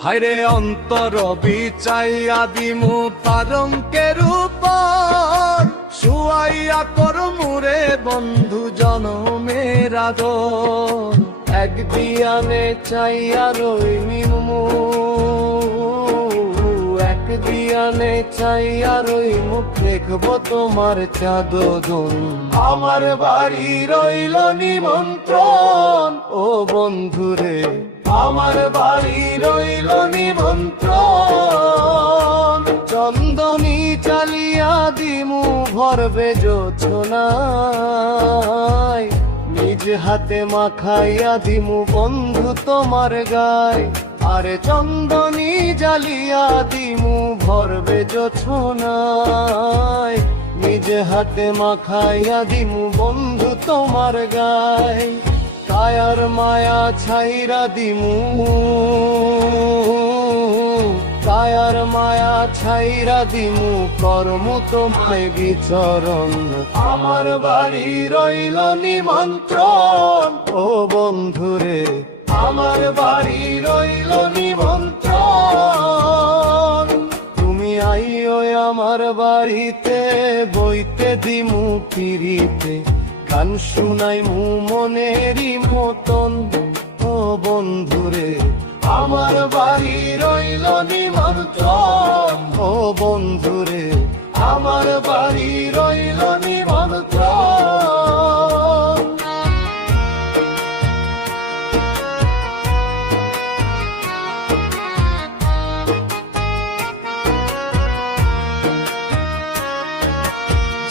হায়রে অন্তর বিচাইয়া দিমু তারঙ্কের উপর শুয়াইয়া করমুরে বন্ধু জনমের আদর এক দিয়ানে চাইয়া রইমিমু এক দিয়ানে চাইয়া রইমু দেখবো তোমার চাঁদোদন আমার বাড়ি রইল নিমন্ত্রণ ও বন্ধুরে আমার বাড়ি রইল নিমন্ত্রণ চন্দনী চালিয়া দিমু ভরবে জোছনায় নিজ হাতে মাখাইয়া দিমু বন্ধু তোমার গায় আরে চন্দনী জ্বালিয়া দিমু ভরবে জোছনায় নিজ হাতে মাখাইয়া দিমু বন্ধু তোমার গায় কায়ার মায়া ছাইরা দিমু কায়ার মায়া ছাইরা দিমু কর্ম তোমায় বিচরণ আমার বাড়ি রইল নিমন্ত্রণ ও বন্ধুরে আমার বাড়ি রইল নিমন্ত্রণ তুমি আইও আমার বাড়িতে বইতে দিমু পিরিতে গান শুনাই মু মনেরই মতন ও বন্ধুরে আমার বাড়ি রইল নিমন্ত্রণ ও বন্ধুরে আমার বাড়ি রইল নিমন্ত্রণ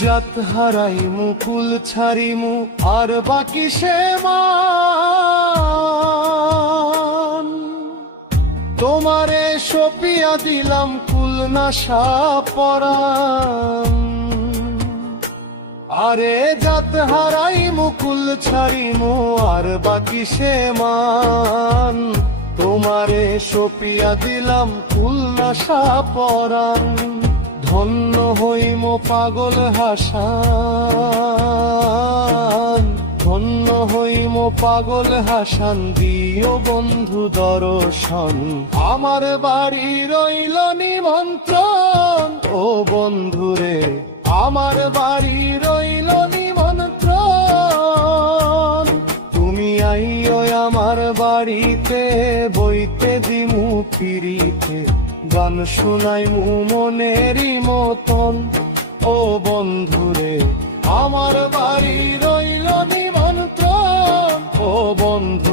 জাত হারাইমু কুল ছাড়িমু আর বাকি সেমান তোমারে সপিয়া দিলাম কুল নাশা পরাণ আরে জাত হারাইমু কুল ছাড়িমু আর বাকি সেমান তোমারে সপিয়া দিলাম কুল নাশা পরাণ ধন্য হইম পাগল হাসান ধন্য হইম পাগল হাসান দিও বন্ধু দর্শন আমার বাড়ি রইল নিমন্ত্রণ ও বন্ধুরে আমার বাড়ি রইল নিমন্ত্রণ তুমি আইও আমার বাড়িতে বইতে দিমু পিরিতে গান শুনাই মু মনেরই মতন ও বন্ধুরে আমার বাড়ি রইল নিমন্ত্রণ ও বন্ধু